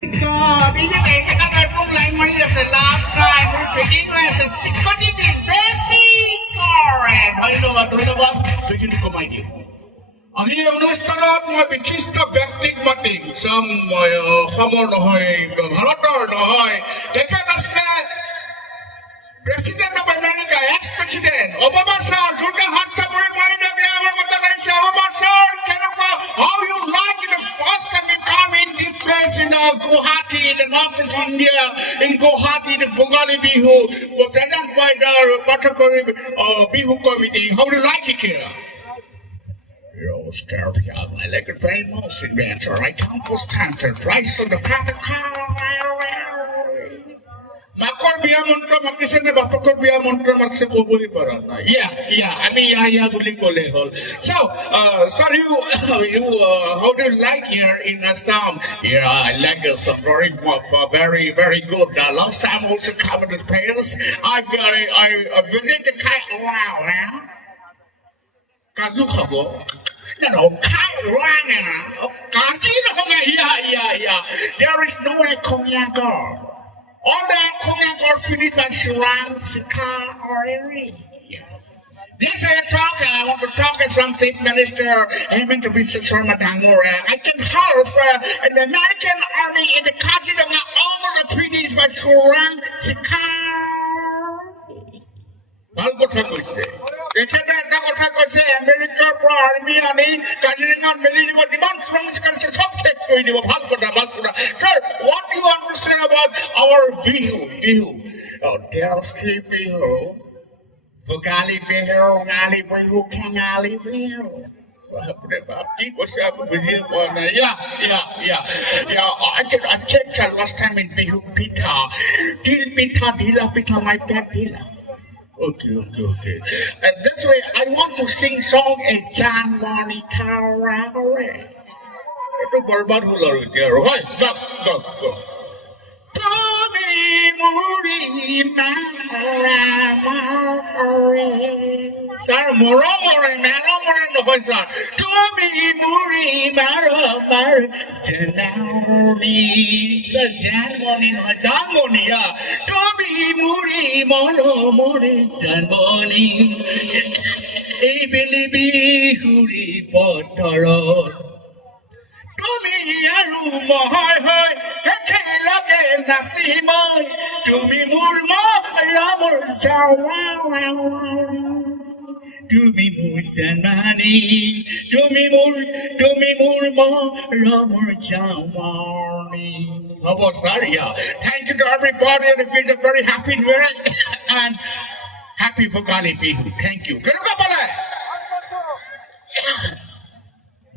Bisa kayak kita terpung lain mana selap kai berpikir rasa sikoni din basic correct. ধন্যবাদ begin to my dear. আজি এই অনুষ্ঠানত মই বিশিষ্ট ব্যক্তিক মাতিম অসমৰ নহয় ভাৰতৰ নহয় তেখেত আছিলে president of America ex president Obama sir যোনকে হাত চাপৰি মাৰি দিয়াকে আমাৰ মতত আহিছে অবামা ছাৰ কেনেকুৱা how you like it the first time you come in this place in Guwahati, the north of India, in Guwahati, the Bogali bihu present by the pathorquary bihu committee. How do you like it here? Oh, terrible. I like it very much in dancer. I can't post dancers right from the Makor biya mantra makise ne bapakor biya mantra makse koboi para na. Yeah. I mean, yeah, boli kole hol. So, sir, you, how do you like here in Assam? Yeah, I like Assam very good. Last time I also covered the players. I visited Kai Kazu khabo. No, Kai Rana. Kaji no yeah. There is no way Konyagar. All that coming or finished by Shirang, Sika, or Erie. This I want to talk as some state minister, aiming to be Sharma Dangura. I can help in the American army in the Kajidanga over the treaties by Shirang, Sika. I'll go talk with you. They said that what I say, America, army, and Kajidanga, Melody, demand from this country, subject to you, Balkota. Sir, what do you want to say about our bihu? There are three bihu. Vogali bihu, Ngali bihu, Kangali bihu. Yeah. I checked last time in bihu pita. Dila pita, my pet dila. Okay. And this way, I want to sing song in Jan Mani Taraware. To Barbat Hula, right? Go. Tumi muri mara sir moro no hoisa Tumi muri mara janmoni sir janmoni no janmoni ya Tumi muri moro janmoni ei bilibi huri potoro Tumi aru mohoi lage nasimoi Tumi murmo ramor jawa Tumi mur sanani Tumi murmo ramor jawani How about Saria? Thank you to everybody and it's a very happy New Year and happy Vogali bihu. Thank you.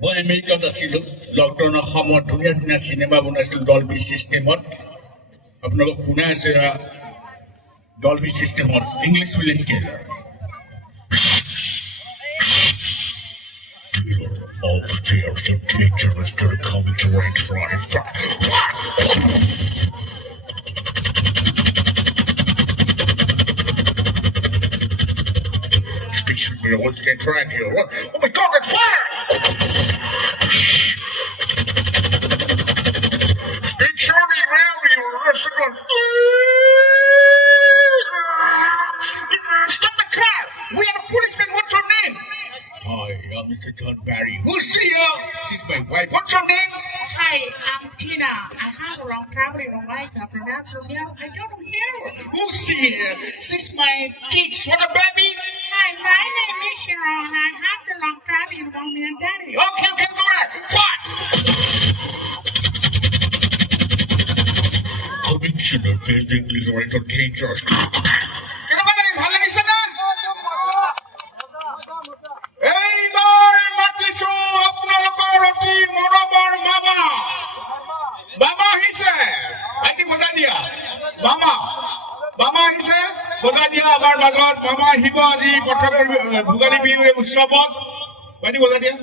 মই আমেৰিকাত আছিলোঁ লকডাউনৰ সময়ত ধুনীয়া cinema বনাইছিলোঁ Dolby চিষ্টেমত আপোনালোকক শুনাই আছে ডলবি চিষ্টেমত English film Keller All the tears of dangerous to the coming to rank right. Speaking of what's getting tried here. Oh my God, it's fire! Speak shortly around me, Stop the car! We have a policeman, what's your name? Hi, I'm Mr. John Barry. Who's she? She's my wife. What's your name? Hi, I'm Tina. I have a long traveling on my pronounce her name. I don't know. Who's she? She's my kids. What a baby? Hi, my name is Sharon. I have the long traveling on me and daddy. Okay, go ahead. Fine. Commissioner, basically, right to dangerous. আমাৰ মাজত মামা আহিব আজি ভোগালী বিহুৰ উৎসৱত বাইদেউ বজা দিয়া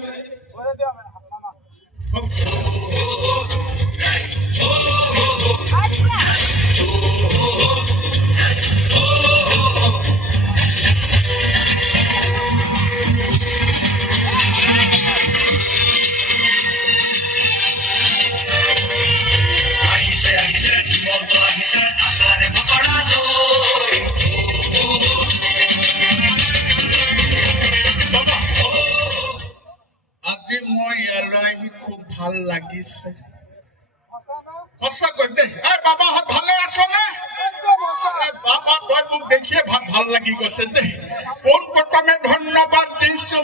আছে সঁচাকৈ দেই এই বাবাহঁত ভালে আছনে বাবা তই মোক দেখিয়ে ভাল লাগি গৈছে দেই পোনপ্ৰথমে ধন্যবাদ দিছো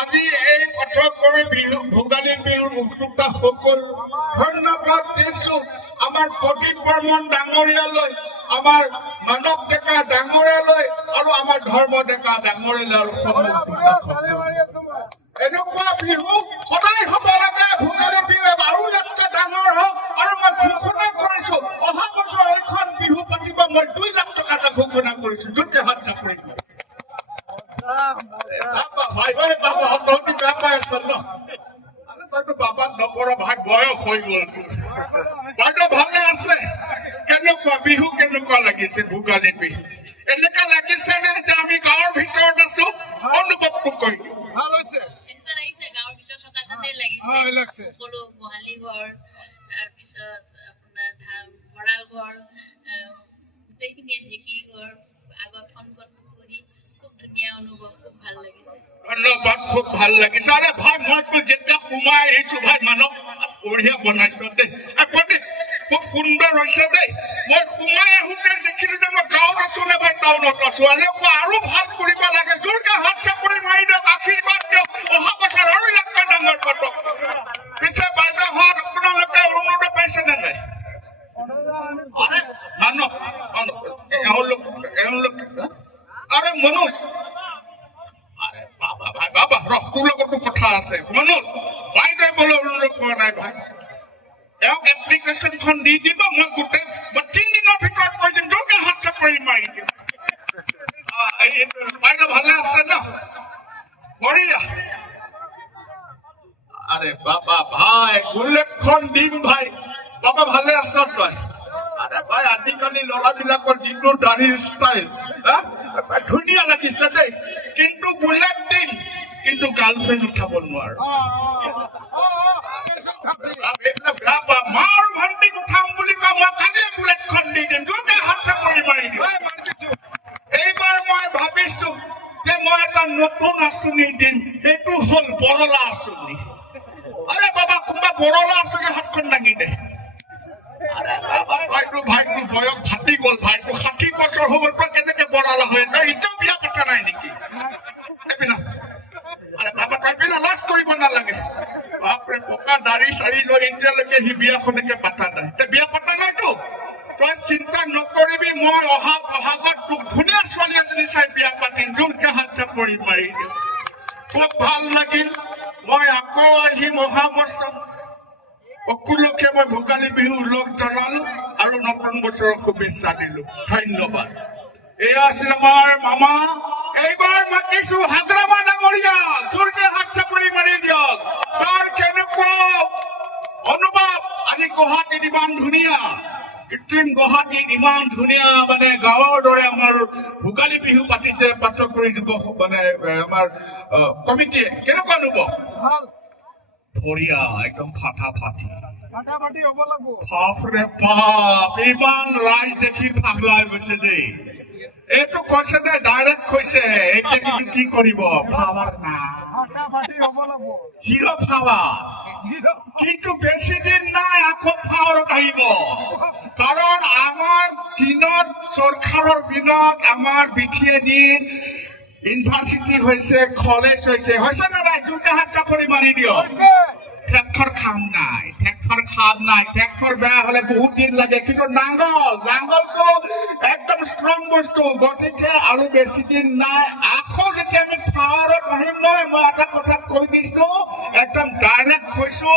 আজি এই পাথৰকুৰি বিহু ভোগালী বিহুৰ উদ্যোক্তা সকল ধন্যবাদ দিছো আমাৰ প্ৰদীপ বৰ্মন ডাঙৰীয়ালৈ আমাৰ মানৱ ডেকা ডাঙৰীয়ালৈ আৰু আমাৰ ধৰ্ম ডেকা ডাঙৰীয়ালৈ আৰু এনেকুৱা বিহু সদায় হ'ব লাগে ভোগালী বিহু আৰু ইয়াতকৈ ডাঙৰ হওক আৰু মই ঘোষণা কৰিছো অহা বছৰ এইখন বিহু পাতিব মই 2 লাখ টকা এটা ঘোষণা কৰিছো যোনকে হাত চাপৰি ভাই ভাই বাবা তহঁতি বেয়া পাই আছ ন তইতো বাবাত নপৰা ভাই বয়স হৈ গ'ল বাইদেউ ভালে আছে কেনেকুৱা বিহু কেনেকুৱা লাগিছে ভোগালী বিহু এনেকুৱা লাগিছে নে যে আমি গাঁৱৰ ভিতৰত আছো অনুভৱটো কৰি ভাল হৈছে গাঁৱৰ ভিতৰত থকা যেনে লাগিছে সকলো গোহালি ঘৰ তাৰপিছত আপোনাৰ ভঁৰাল ঘৰ গোটেইখিনিয়ে ঢেঁকী ঘৰ আগত সন্মুখত পুখুৰী খুব ধুনীয়া অনুভৱ খুব ভাল লাগিছে ধন্যবাদ খুব ভাল লাগিছে আৰে ভাই মইতো যেতিয়া সোমাই আহিছো ভাই মানৱ বঢ়িয়া বনাইছ দেই খুব সুন্দৰ হৈছে দেই মই সোমাই আহোঁতে দেখিলো যে মই গাঁৱত আছো নে বা টাউনত আছো এনেকুৱা আৰু ভাল কৰিব লাগে জোৰকে হাত চাপৰি মাৰি দিয়ক আশীৰ্বাদ দিয়ক অহা বছৰ আৰু ইয়াতকৈ ডাঙৰ পাতক পিছে বাইদেউহঁত আপোনালোকে অৰুণোদয় পাইছে নে নাই আৰে মানৱ এওঁলোক আৰে মনোজ আৰে বাবা ভাই বাবা ৰহ তোৰ লগতো কথা আছে মনোজ বাইদেউ বোলে অৰুণোদয় পোৱা নাই ভাই এওঁক এপ্লিকেশ্যনখন দি দিব মই গোটেই 3 দিনৰ ভিতৰত কৈ দিম জোৰকে হাত চাপৰি মাৰি দিম বাইদেউ ভালে আছে ন বঢ়িয়া আরে বাবা ভাই উল্লেখখন দিম ভাই বাবা ভালে আছ তই আরে ভাই আজিকালি ল'ৰাবিলাকৰ যিটো দাঢ়িৰ ষ্টাইল ধুনীয়া লাগিছে দেই কিন্তু বুলেট দিম কিন্তু গাৰ্লফ্ৰেণ্ড উঠাব নোৱাৰো মাৰ ভণ্টিক উঠাম বুলি কওঁ মই কালি বুলেটখন দি দিম জোৰকে হাত চাপৰি মাৰি দিম এইবাৰ মই ভাবিছো যে মই এটা নতুন আঁচনি দিম সেইটো হ'ল বৰলা আঁচনি আৰে বাবা কোনোবা বৰলা আঁচনি হাতখন দাঙি দে আৰে বাবা ভাইটো বয়স ভাতি গ'ল ভাইটো 60 বছৰ হৈ গ'ল তই কেনেকে বৰলা হৈ তই এতিয়াও বিয়া পতা নাই নেকি আৰে বাবা তই বিনা লাজ কৰিব নালাগে বাপৰে পকা দাড়ি চাৰি লৈ এতিয়ালৈকে সি বিয়াখনকে পতা নাই তই বিয়া পতা নাইতো তই চিন্তা নকৰিবি মই অহা বহাগত তোক ধুনীয়া ছোৱালী এজনী চাই বিয়া পাতিম জোৰকে হাত চাপৰি মাৰি দিম খুব ভাল লাগিল মই আকৌ আহিম অহা বছৰ সকলোকে মই ভোগালী বিহু উল্লেখ জনালো আৰু নতুন বছৰৰ শুভেচ্ছা দিলো ধন্যবাদ এয়া আছিল আমাৰ মামা এইবাৰ মাতিছো হাগ্ৰামা ডাঙৰীয়া জোৰকে হাত চাপৰি মাৰি দিয়ক ছাৰ কেনেকুৱা অনুভৱ আজি গুৱাহাটীত ইমান ধুনীয়া কৃত্ৰিম গুৱাহাটীত ইমান ধুনীয়া মানে গাঁৱৰ দৰে আমাৰ ভোগালী বিহু পাতিছে পাথৰকুৰি যুৱ মানে আমাৰ কমিটিয়ে কেনেকুৱা অনুভৱ বঢ়িয়া একদম ফাটাফাটি হ'ব লাগিব বাপৰে বাপ ইমান ৰাইজ দেখি পাগলাই গৈছে দেই এইটো কৈছে দে ডাইৰেক্ট কৈছে এতিয়া কিন্তু কি কৰিব পাৱাৰ নাই জিৰ' পাৱাৰ কিন্তু বেছি দিন নাই আকৌ পাৱাৰত আহিব কাৰণ আমাৰ দিনত চৰকাৰৰ দিনত আমাৰ বিটিএডি ইউনিভাৰ্চিটি হৈছে কলেজ হৈছে নে নাই জোৰকে হাত চাপৰি মাৰি দিয়ক ট্ৰেক্টৰ খাম নাই ট্ৰেক্টৰ বেয়া হলে বহুত দিন লাগে কিন্তু নাঙলটো একদম ষ্ট্ৰং বস্তু গতিকে আৰু বেছি দিন নাই আকৌ যেতিয়া আমি পাৱাৰত আহিম নহয় মই এটা কথা কৈ দিছো একদম ডাইৰেক্ট কৈছো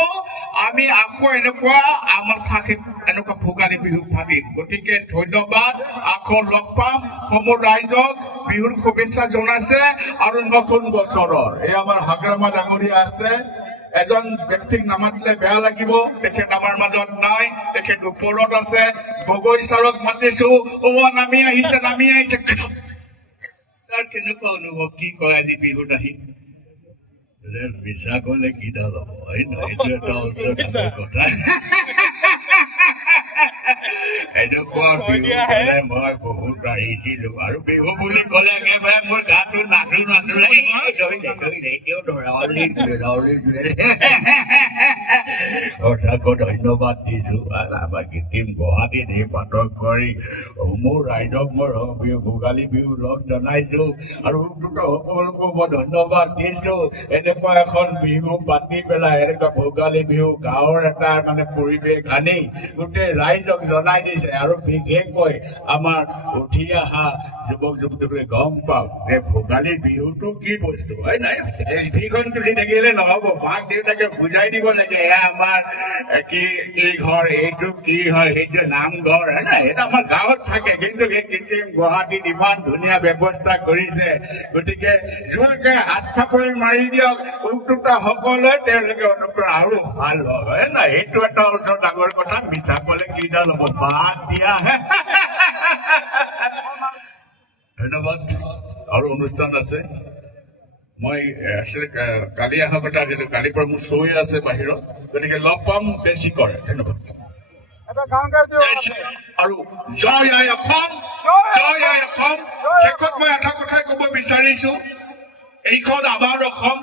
আমি আকৌ এনেকুৱা আমাৰ থাকে এনেকুৱা ভোগালী বিহু পাতিম গতিকে ধন্যবাদ আকৌ লগ পাম সমূহ ৰাইজক বিহুৰ শুভেচ্ছা জনাইছে আৰু নতুন বছৰৰ এই আমাৰ হাগ্ৰামা ডাঙৰীয়া আছে এজন ব্যক্তিক নামাতিলে বেয়া লাগিব তেখেত আমাৰ মাজত নাই তেখেত ওপৰত আছে গগৈ ছাৰক মাতিছো নামি আহিছে ছাৰ কেনেকুৱা অনুভৱ কি কয় আজি বিহুত আহি মিছা কলে কি দাল হ'ব এইটো এটা অঞ্চল কথা এনেকুৱা বিহু মই বহুত আহিছিলো আৰু বিহু বুলি ক'লে একেবাৰে মোৰ গাটো নাচো নাচো লাগি সঁচাকৈ ধন্যবাদ দিছো আৰু আমাৰ কৃত্ৰিম গুৱাহাটীত এই পাথৰকুৱাৰী মোৰ ৰাইজক মই বিহু ভোগালী বিহু লগ জনাইছো আৰু সকলোকো মই ধন্যবাদ দিছো এনেকুৱা এখন বিহু পাতি পেলাই এনেকুৱা ভোগালী বিহু গাঁৱৰ এটা মানে পৰিৱেশ আনি গোটেই ৰাইজক জনাই দিছে আৰু বিশেষকৈ আমাৰ উঠি অহা যুৱক যুৱতীবোৰে গম পাওক যে ভোগালী বিহুটো কি বস্তু হয় নাই এলভিখন তুলি থাকিলে নহ'ব মাক দেউতাকে বুজাই দিব লাগে এয়া আমাৰ কি ঘৰ এইটো কি হয় সেইটো নামঘৰ হয় নাই সেইটো আমাৰ গাঁৱত থাকে কিন্তু এই কৃত্ৰিম গুৱাহাটীত ইমান ধুনীয়া ব্যৱস্থা কৰিছে গতিকে যোৱাকে হাত চাপৰি মাৰি দিয়ক উক্তসকলে তেওঁলোকে অনুগ্ৰহ আৰু ভাল হয় নাই সেইটো এটা ওচৰত ডাঙৰ কথা মিছা ক'লে কিডাল হ'ব বাদ দিয়া ধন্যবাদ আৰু অনুষ্ঠান আছে মই কালি অহা কথা কিন্তু কালিৰ পৰা মোৰ শ্ব'ই আছে বাহিৰত গতিকে লগ পাম বেছি কৰে ধন্যবাদ এটা গান গাই দিয়ক আৰু জয় আই অসম জয় আই অসম শেষত মই এটা কথাই ক'ব বিচাৰিছো এইখন আমাৰ অসম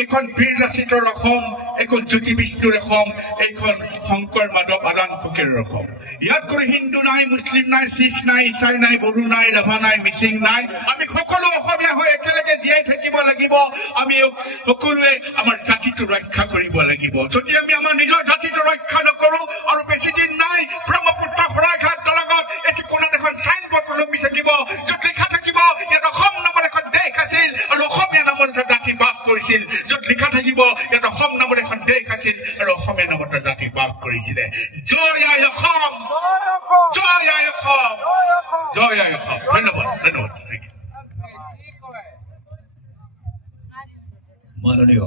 এইখন বীৰ লাচিতৰ অসম এইখন জ্যোতি বিষ্ণুৰ অসম এইখন শংকৰ মাধৱ আদান ফকীৰৰ অসম ইয়াত কোনো হিন্দু নাই মুছলিম নাই শিখ নাই ইছাই নাই বড়ো নাই ৰাভা নাই মিচিং নাই আমি সকলো অসমীয়া হৈ একেলগে জীয়াই থাকিব লাগিব আমি সকলোৱে আমাৰ জাতিটো ৰক্ষা কৰিব লাগিব যদি আমি আমাৰ নিজৰ জাতিটো ৰক্ষা নকৰোঁ আৰু বেছি দিন নাই ব্ৰহ্মপুত্ৰ শৰাইঘাট দলঙত এটি কোণত এখন চাইনবোৰ্ড ওলমি থাকিব য'ত লিখা থাকিব ইয়াত অসম নামৰ এখন দেশ আছিল আৰু অসমীয়া নামৰ এটা জাতি বাস কৰিছিল য'ত লিখা থাকিব ইয়াত অসম নামৰ এখন দেশ আছিল আৰু অসমীয়া নামৰ এটা জাতি বাস কৰিছিলে জয় আই অসম জয় আই অসম জয় আই অসম ধন্যবাদ ধন্যবাদ মাননীয়